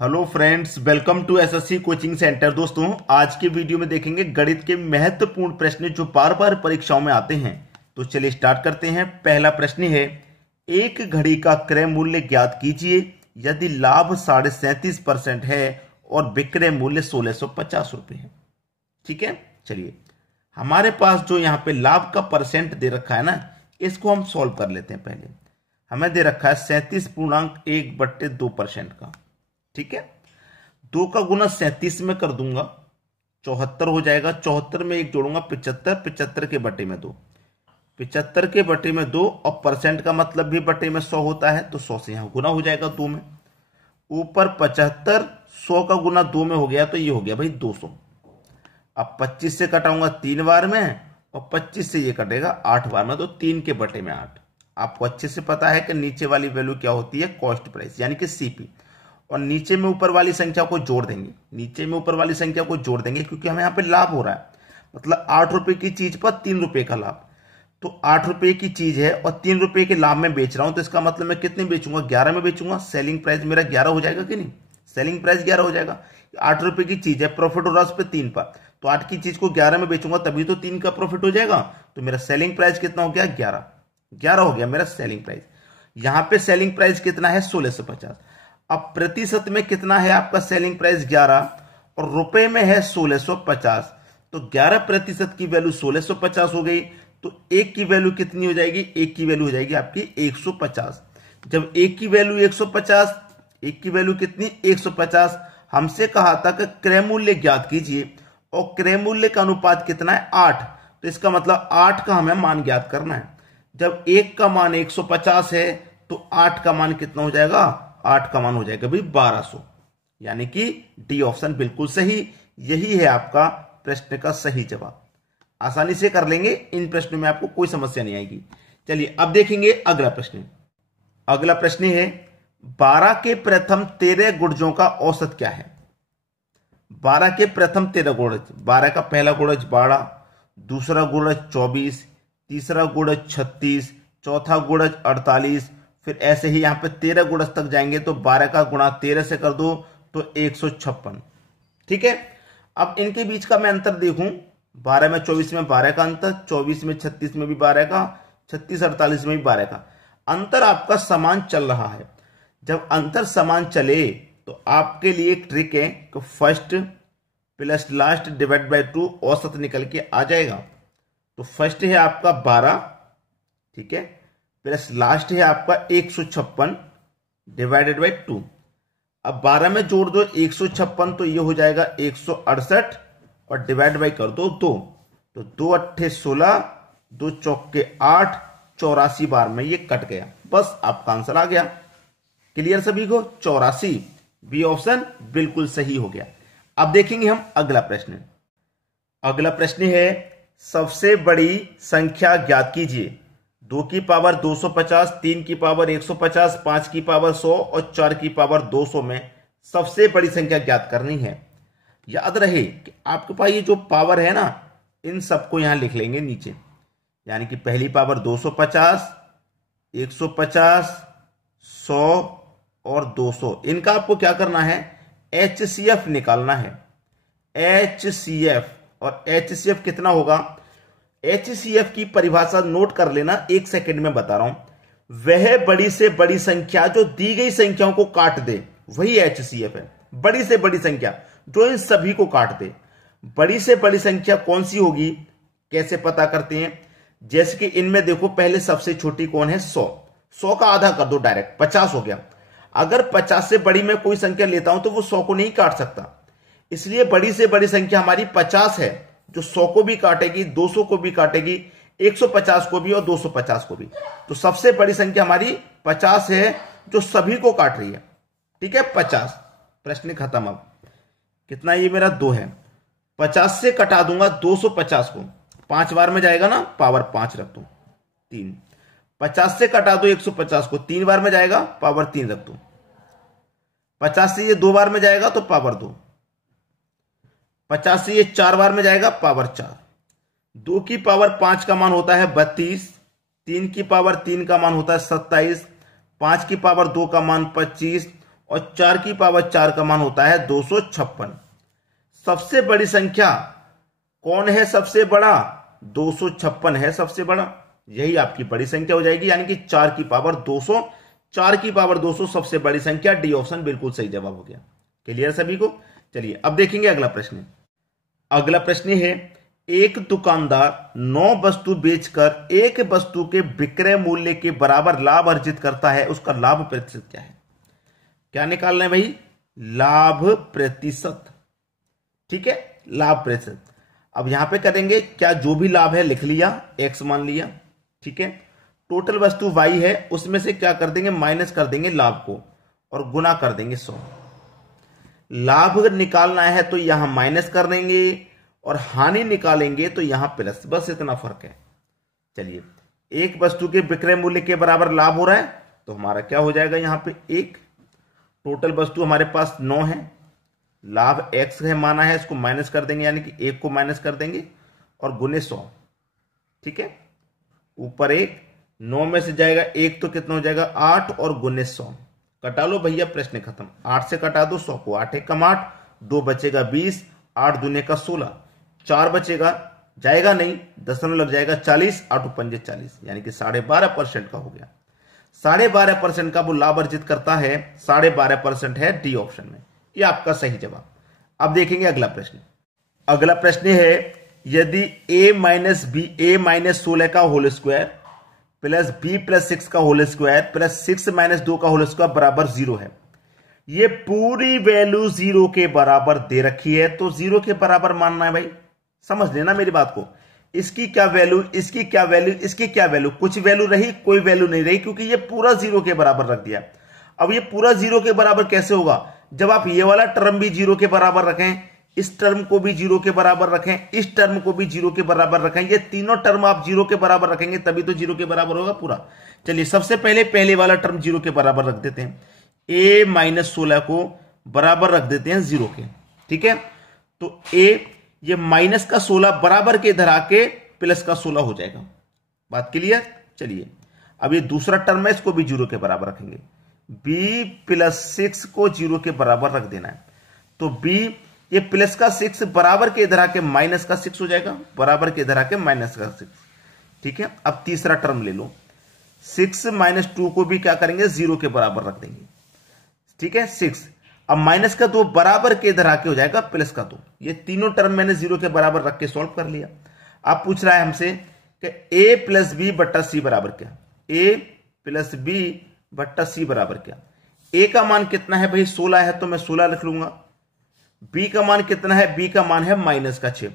Hello friends, welcome to SSC coaching centre. दोस्तों, आज के वीडियो में देखेंगे गणित के महत्वपूर्ण प्रश्न जो बार बार परीक्षाओं में आते हैं। तो चलिए स्टार्ट करते हैं। पहला प्रश्न है, एक घड़ी का क्रय मूल्य ज्ञात कीजिए यदि लाभ 37.5% है और विक्रय मूल्य 1650 रुपये है। ठीक है, चलिए हमारे पास जो यहाँ पे लाभ का परसेंट दे रखा है ना, इसको हम सॉल्व कर लेते हैं। पहले हमें दे रखा है 37.1/2% का। ठीक है, 2 का गुना 37 में कर दूंगा, 74 हो जाएगा। 74 में 1 जोड़ूंगा 75, 75 के बटे में 2, 75 के बटे में 2, और परसेंट का मतलब भी बटे में 100 होता है, तो 100 से यहां गुना हो जाएगा 2 में। ऊपर 75, 100 का गुना 2 में हो गया, तो ये हो गया भाई 200। अब 25 से कटाऊंगा 3 बार में, और 25 से ये कटेगा 8 बार में, तो 3 के बटे में 8। आपको अच्छे से पता है कि नीचे वाली वैल्यू क्या होती है, कॉस्ट प्राइस यानी कि सीपी, और नीचे में ऊपर वाली संख्या को जोड़ देंगे। नीचे में ऊपर वाली संख्या को जोड़ देंगे क्योंकि हमें यहाँ पे लाभ हो रहा है, मतलब 8 रुपए की चीज पर 3 रुपए का लाभ। तो 8 रुपए की चीज है और 3 रुपए के लाभ में बेच रहा हूं, तो इसका मतलब मैं कितने बेचूंगा, 11 में बेचूंगा। सेलिंग प्राइस मेरा 11 हो जाएगा कि नहीं, सेलिंग प्राइस 11 हो जाएगा। 8 रुपए की चीज है, प्रॉफिट हो रहा है उस पर 3 पर, तो 8 की चीज को 11 में बेचूंगा तभी तो 3 का प्रॉफिट हो जाएगा। तो मेरा सेलिंग प्राइस कितना हो गया, 11 हो गया मेरा सेलिंग प्राइस। यहां पे सेलिंग प्राइस कितना है, 1650। अब प्रतिशत में कितना है आपका सेलिंग प्राइस, 11, और रुपए में है 1650। तो 11% की वैल्यू 1650 हो गई। तो एक की वैल्यू कितनी हो जाएगी, एक की वैल्यू हो जाएगी आपकी 150। जब एक की वैल्यू 150, एक की वैल्यू कितनी 150, हमसे कहा था कि क्रय मूल्य ज्ञात कीजिए, और क्रय मूल्य का अनुपात कितना है, 8। तो इसका मतलब 8 का हमें मान ज्ञात करना है। जब एक का मान 150 है तो 8 का मान कितना हो जाएगा, 8 का मान हो जाएगा भाई 1200, यानी कि डी ऑप्शन बिल्कुल सही। यही है आपका प्रश्न का सही जवाब। आसानी से कर लेंगे, इन प्रश्नों में आपको कोई समस्या नहीं आएगी। चलिए अब देखेंगे अगला प्रश्न। अगला प्रश्न है, 12 के प्रथम 13 गुणजों का औसत क्या है। 12 के प्रथम 13 गुणज, 12 का पहला गुणज 12, दूसरा गुणज 24, तीसरा गुणज 36, चौथा गुणज 48, फिर ऐसे ही यहां पे 13 गुणज तक जाएंगे, तो 12 का गुणा 13 से कर दो तो 156। ठीक है, अब इनके बीच का मैं अंतर देखूं, 12 में 24 में 12 का अंतर, 24 में 36 में भी 12 का, 36 48 में भी 12 का अंतर आपका समान चल रहा है। जब अंतर समान चले तो आपके लिए एक ट्रिक है कि first plus last divide by 2 औसत निकल के आ जाएगा। तो फर्स्ट है आपका 12, ठीक है, प्लस लास्ट है आपका 156 डिवाइडेड बाई 2। अब 12 में जोड़ दो 156, तो ये हो जाएगा 168, और डिवाइड बाई कर दो 2, तो 2 अट्ठे 16, 2 चौके 8, 84 बार में ये कट गया। बस आपका आंसर आ गया। क्लियर सभी को, 84, बी ऑप्शन बिल्कुल सही हो गया। अब देखेंगे हम अगला प्रश्न। अगला प्रश्न है, सबसे बड़ी संख्या ज्ञात कीजिए। 2 की पावर 250, 3 की पावर 150, 5 की पावर 100 और 4 की पावर 200 में सबसे बड़ी संख्या ज्ञात करनी है। याद रहे कि आपके पास ये जो पावर है ना, इन सबको यहां लिख लेंगे नीचे, यानी कि पहली पावर 250, 150, 100 और 200, इनका आपको क्या करना है, HCF निकालना है। HCF, और HCF कितना होगा, HCF की परिभाषा नोट कर लेना, 1 सेकंड में बता रहा हूं। वह बड़ी से बड़ी संख्या जो दी गई संख्याओं को काट दे, वही HCF है। बड़ी से बड़ी संख्या जो इन सभी को काट दे। बड़ी से बड़ी संख्या कौन सी होगी, कैसे पता करते हैं, जैसे कि इनमें देखो, पहले सबसे छोटी कौन है, 100, 100 का आधा कर दो डायरेक्ट, 50 हो गया। अगर 50 से बड़ी मैं कोई संख्या लेता हूं तो वो 100 को नहीं काट सकता, इसलिए बड़ी से बड़ी संख्या हमारी 50 है, जो 100 को भी काटेगी, 200 को भी काटेगी, 150 को भी और 250 को भी। तो सबसे बड़ी संख्या हमारी 50 है, जो सभी को काट रही है। ठीक है, 50। प्रश्न खत्म। अब कितना, ये मेरा 2 है, 50 से कटा दूंगा 250 को, 5 बार में जाएगा ना, पावर 5 रख दो, 3। 50 से कटा दो 150 को, 3 बार में जाएगा, पावर 3 रख दो। 50 से ये 2 बार में जाएगा तो पावर 2। 50 से ये 4 बार में जाएगा, पावर 4। 2 की पावर 5 का मान होता है 32, 3 की पावर 3 का मान होता है 27, 5 की पावर 2 का मान 25, और 4 की पावर 4 का मान होता है 256। सबसे बड़ी संख्या कौन है? सबसे बड़ा 256 है सबसे बड़ा, यही आपकी बड़ी संख्या हो जाएगी, यानी कि 4 की पावर 200। 4 की पावर 200 सबसे बड़ी संख्या, डी ऑप्शन बिल्कुल सही जवाब हो गया। क्लियर सभी को? चलिए अब देखेंगे अगला प्रश्न। अगला प्रश्न है, एक दुकानदार 9 वस्तु बेचकर एक वस्तु के विक्रय मूल्य के बराबर लाभ अर्जित करता है, उसका लाभ प्रतिशत क्या है? क्या निकालना है भाई? लाभ प्रतिशत। ठीक है, लाभ प्रतिशत। अब यहां पे करेंगे क्या, जो भी लाभ है लिख लिया, x मान लिया। ठीक है, टोटल वस्तु y है, उसमें से क्या कर देंगे, माइनस कर देंगे लाभ को और गुना कर देंगे 100। लाभ निकालना है तो यहां माइनस कर देंगे और हानि निकालेंगे तो यहां प्लस, बस इतना फर्क है। चलिए, एक वस्तु के विक्रय मूल्य के बराबर लाभ हो रहा है तो हमारा क्या हो जाएगा, यहां पे 1। टोटल वस्तु हमारे पास 9 है, लाभ x है माना है, इसको माइनस कर देंगे, यानी कि 1 को माइनस कर देंगे और गुने 100। ठीक है, ऊपर 1, 9 में से जाएगा 1 तो कितना हो जाएगा 8 और गुने 100। कटा लो भैया, प्रश्न खत्म। 8 से कटा दो 100 को, 8 कम 8, 2 बचेगा 20, 8 दूने का 16, 4 बचेगा, जाएगा नहीं, दशमलव लग जाएगा 40, 8 पंजे 40, यानी कि 12.5% का हो गया। 12.5% का वो लाभ अर्जित करता है, 12.5% है डी ऑप्शन में, ये आपका सही जवाब। अब देखेंगे अगला प्रश्न। अगला प्रश्न है, यदि a minus B, a minus 16 का whole square plus b plus 6 का होल स्क्वायर प्लस 6 माइनस 2 का होल स्क्वायर बराबर 0 है, ये पूरी वैल्यू 0 के बराबर दे रखी है, तो 0 के बराबर मानना है भाई। समझ लेना मेरी बात को, इसकी क्या वैल्यू, इसकी क्या वैल्यू, इसकी क्या वैल्यू, कुछ वैल्यू रही, कोई वैल्यू नहीं रही, क्योंकि ये पूरा 0 के बराबर रख दिया। अब ये पूरा 0 के बराबर कैसे होगा, जब आप ये वाला टर्म भी 0 के बराबर रखें, इस टर्म को भी 0 के बराबर रखें, इस टर्म को भी 0 के बराबर रखें, ये तीनों टर्म आप 0 के बराबर रखेंगे तभी तो 0 के बराबर होगा पूरा। चलिए, सबसे पहले वाला टर्म 0 के बराबर रख देते हैं, a माइनस 16 को बराबर रख देते हैं 0 के। ठीक है, तो a ये माइनस का 16 बराबर के इधर आके प्लस का 16 हो जाएगा। बात क्लियर? चलिए, अब ये दूसरा टर्म है, इसको भी 0 के बराबर रखेंगे, b प्लस 6 को 0 के बराबर रख देना है, तो b ये प्लस का 6 बराबर के इधर आके माइनस का 6 हो जाएगा, बराबर के इधर आके माइनस का 6। ठीक है, अब तीसरा टर्म ले लो, 6 माइनस 2 को भी क्या करेंगे 0 के बराबर रख देंगे। ठीक है, 6, अब माइनस का 2 बराबर के इधर आके हो जाएगा प्लस का 2। ये तीनों टर्म मैंने 0 के बराबर रख के सॉल्व कर लिया। अब पूछ रहा है हमसे कि a प्लस बी बट्टा सी बराबर क्या, a प्लस बी बट्टा सी बराबर क्या। a का मान कितना है भाई, 16 है तो मैं 16 लिख लूंगा। b का मान कितना है, b का मान है माइनस का 6,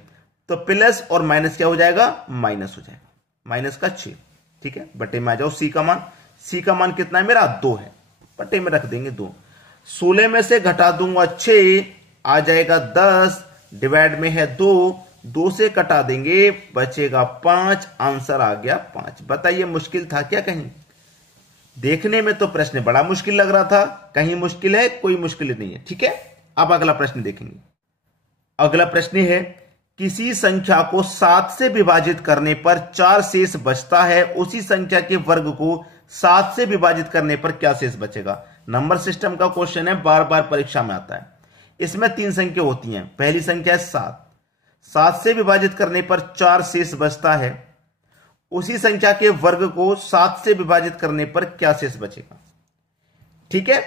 तो प्लस और माइनस क्या हो जाएगा, माइनस हो जाएगा, माइनस का 6। ठीक है, बटे में आ जाओ, c का मान कितना है मेरा 2 है, बटे में रख देंगे 2। 16 में से घटा दूंगा 6, आ जाएगा 10, डिवाइड में है 2, 2 से कटा देंगे बचेगा 5, आंसर आ गया 5। बताइए मुश्किल था क्या? कहीं देखने में तो प्रश्न बड़ा मुश्किल लग रहा था, कहीं मुश्किल है? कोई मुश्किल नहीं है। ठीक है, अब अगला प्रश्न देखेंगे। अगला प्रश्न है, किसी संख्या को 7 से विभाजित करने पर 4 शेष बचता है, उसी संख्या के वर्ग को 7 से विभाजित करने पर क्या शेष बचेगा। नंबर सिस्टम का क्वेश्चन है, बार बार परीक्षा में आता है। इसमें 3 संख्या होती हैं, पहली संख्या है 7, 7 से विभाजित करने पर 4 शेष बचता है, उसी संख्या के वर्ग को 7 से विभाजित करने पर क्या शेष बचेगा। ठीक है,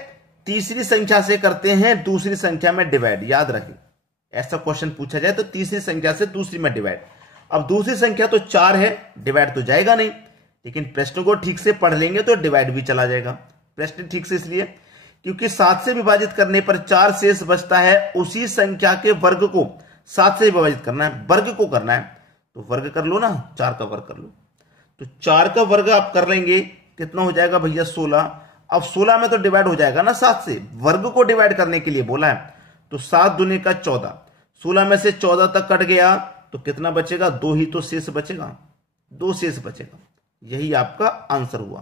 तीसरी संख्या से करते हैं दूसरी संख्या में डिवाइड, याद रखें ऐसा क्वेश्चन पूछा जाए तो तीसरी संख्या से दूसरी में डिवाइड। अब दूसरी संख्या तो 4 है, डिवाइड तो जाएगा नहीं, लेकिन प्रश्न को ठीक से पढ़ लेंगे तो डिवाइड भी चला जाएगा। प्रश्न ठीक से इसलिए क्योंकि 7 से विभाजित करने पर 4 शेष बचता है, उसी संख्या के वर्ग को 7 से विभाजित करना है, वर्ग को करना है, तो वर्ग कर लो ना, 4 का वर्ग कर लो, तो 4 का वर्ग आप कर लेंगे, कितना हो जाएगा भैया 16। अब 16 में तो डिवाइड हो जाएगा ना 7 से, वर्ग को डिवाइड करने के लिए बोला है, तो 7 दूने का 14, 16 में से 14 तक कट गया तो कितना बचेगा, 2 ही तो शेष बचेगा, 2 शेष बचेगा। यही आपका आंसर हुआ,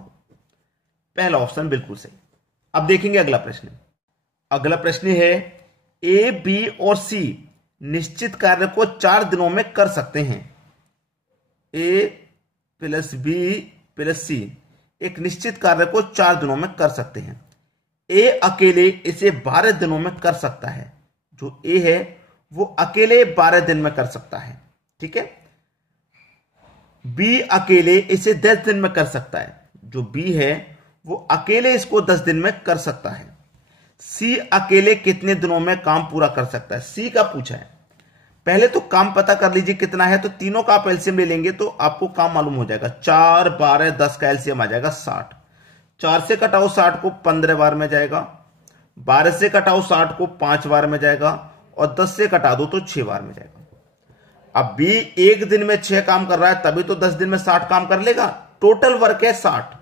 पहला ऑप्शन बिल्कुल सही। अब देखेंगे अगला प्रश्न। अगला प्रश्न है, ए बी और सी निश्चित कार्य को 4 दिनों में कर सकते हैं। ए प्लस बी प्लस सी एक निश्चित कार्य को 4 दिनों में कर सकते हैं। ए अकेले इसे 12 दिनों में कर सकता है। जो ए है वो अकेले 12 दिन में कर सकता है, ठीक है। बी अकेले इसे 10 दिन में कर सकता है। जो बी है वो अकेले इसको 10 दिन में कर सकता है। सी अकेले कितने दिनों में काम पूरा कर सकता है, सी का पूछा है। पहले तो काम पता कर लीजिए कितना है, तो तीनों का आप एलसीएम ले लेंगे तो आपको काम मालूम हो जाएगा। 4, 12, 10 का एलसीएम आ जाएगा 60। 4 से कटाओ 60 को 15 बार में जाएगा, 12 से कटाओ 60 को 5 बार में जाएगा, और 10 से कटा दो तो 6 बार में जाएगा। अब बी एक दिन में 6 काम कर रहा है, तभी तो 10 दिन में 60 काम कर लेगा। टोटल वर्क है 60।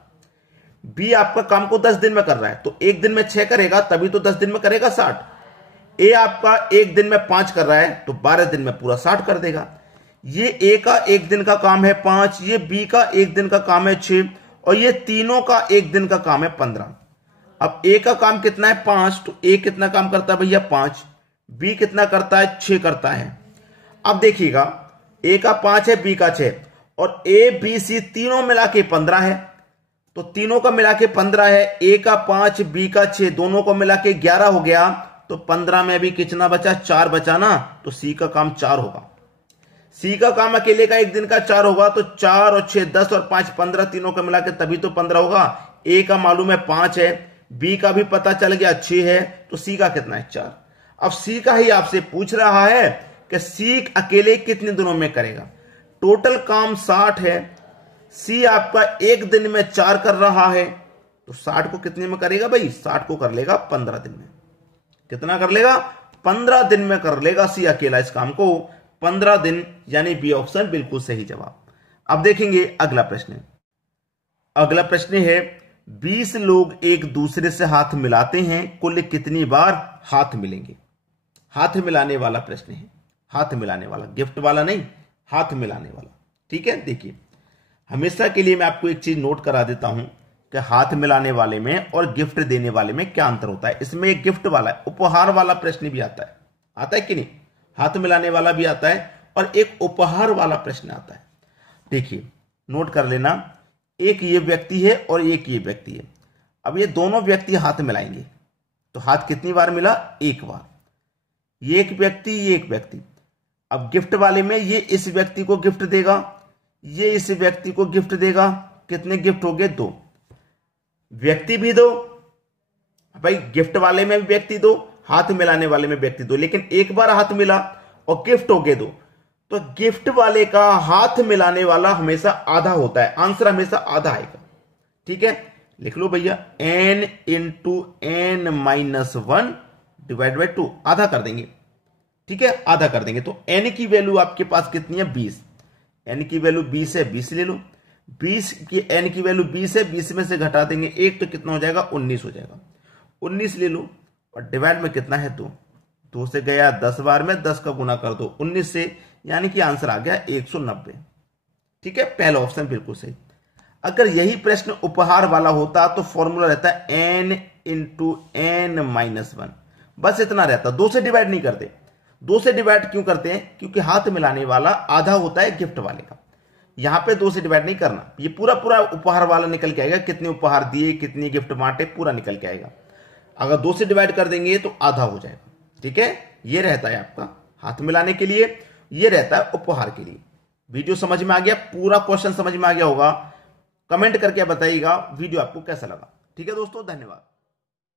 बी आपका काम को 10 दिन में कर रहा है, तो एक दिन में 6 करेगा, तभी तो 10 दिन में करेगा 60। ए आपका एक दिन में 5 कर रहा है, तो 12 दिन में पूरा 60 कर देगा। ये ए का एक दिन का काम है 5, ये बी का एक दिन का काम है 6, और ये तीनों का एक दिन का काम है 15। अब ए का काम कितना है 5, तो ए कितना काम करता है भैया 5, बी कितना करता है 6 करता है। अब देखिएगा ए का 5 है, बी का 6, और ए बी सी तीनों मिला के 15 है, तो तीनों का मिला के 15 है। ए का 5 बी का 6 दोनों को मिला के 11 हो गया, तो 15 में भी कितना बचा 4 बचा ना, तो सी का काम 4 होगा। सी का काम अकेले का एक दिन का 4 होगा, तो 4 और 6 10 और 5 15 तीनों का मिला के तभी तो 15 होगा। ए का मालूम है 5 है, बी का भी पता चल गया 6 है, तो सी का कितना है 4। अब सी का ही आपसे पूछ रहा है कि सी अकेले कितने दिनों में करेगा। टोटल काम 60 है, सी आपका एक दिन में 4 कर रहा है, तो 60 को कितने में करेगा भाई, 60 को कर लेगा 15 दिन में। कितना कर लेगा 15 दिन में कर लेगा सी अकेला इस काम को 15 दिन, यानी बी ऑप्शन बिल्कुल सही जवाब। अब देखेंगे अगला प्रश्न। अगला प्रश्न है 20 लोग एक दूसरे से हाथ मिलाते हैं, कुल कितनी बार हाथ मिलेंगे। हाथ मिलाने वाला प्रश्न है, हाथ मिलाने वाला, गिफ्ट वाला नहीं, हाथ मिलाने वाला, ठीक है। देखिए हमेशा के लिए मैं आपको एक चीज नोट करा देता हूं कि हाथ मिलाने वाले में और गिफ्ट देने वाले में क्या अंतर होता है। इसमें एक गिफ्ट वाला उपहार वाला प्रश्न भी आता है कि नहीं, हाथ मिलाने वाला भी आता है और एक उपहार वाला प्रश्न आता है। देखिए नोट कर लेना, एक ये व्यक्ति है और एक ये व्यक्ति है। अब ये दोनों व्यक्ति हाथ मिलाएंगे, तो हाथ कितनी बार मिला, एक बार। ये एक व्यक्ति, ये एक व्यक्ति। अब गिफ्ट वाले में ये इस व्यक्ति को गिफ्ट देगा, ये इस व्यक्ति को गिफ्ट देगा। कितने गिफ्ट हो गए, 2। व्यक्ति भी 2, भाई गिफ्ट वाले में भी व्यक्ति 2, हाथ मिलाने वाले में व्यक्ति 2, लेकिन एक बार हाथ मिला और गिफ्ट हो गए 2, तो गिफ्ट वाले का हाथ मिलाने वाला हमेशा आधा होता है, आंसर हमेशा आधा आएगा, ठीक है। लिख लो भैया n into n minus 1 divide by 2, आधा कर देंगे, ठीक है, आधा कर देंगे। तो n की वैल्यू आपके पास कितनी है 20, n की वैल्यू 20 है, 20 ले लो। 20 की n की वैल्यू 20 है, 20 में से घटा देंगे 1, तो कितना हो जाएगा 19 हो जाएगा। 19 ले लो और डिवाइड में कितना है 2, 2 से गया 10 बार में, 10 का गुना कर दो 19 से, यानी कि आंसर आ गया 190, ठीक है। पहला ऑप्शन बिल्कुल सही। अगर यही प्रश्न उपहार वाला होता तो फॉर्मूला रहता है n इंटू n माइनस 1, बस इतना रहता, 2 से डिवाइड नहीं करते। 2 से डिवाइड क्यों करते हैं, क्योंकि हाथ मिलाने वाला आधा होता है गिफ्ट वाले का, यहां पे 2 से डिवाइड नहीं करना। ये पूरा पूरा उपहार वाला निकल के आएगा, कितने उपहार दिए, कितनी गिफ्ट बांटे, पूरा निकल के आएगा। अगर 2 से डिवाइड कर देंगे तो आधा हो जाएगा, ठीक है। ये रहता है आपका हाथ मिलाने के लिए, ये रहता है उपहार के लिए। वीडियो समझ में आ गया, पूरा क्वेश्चन समझ में आ गया होगा, कमेंट करके बताइएगा वीडियो आपको कैसा लगा, ठीक है दोस्तों, धन्यवाद।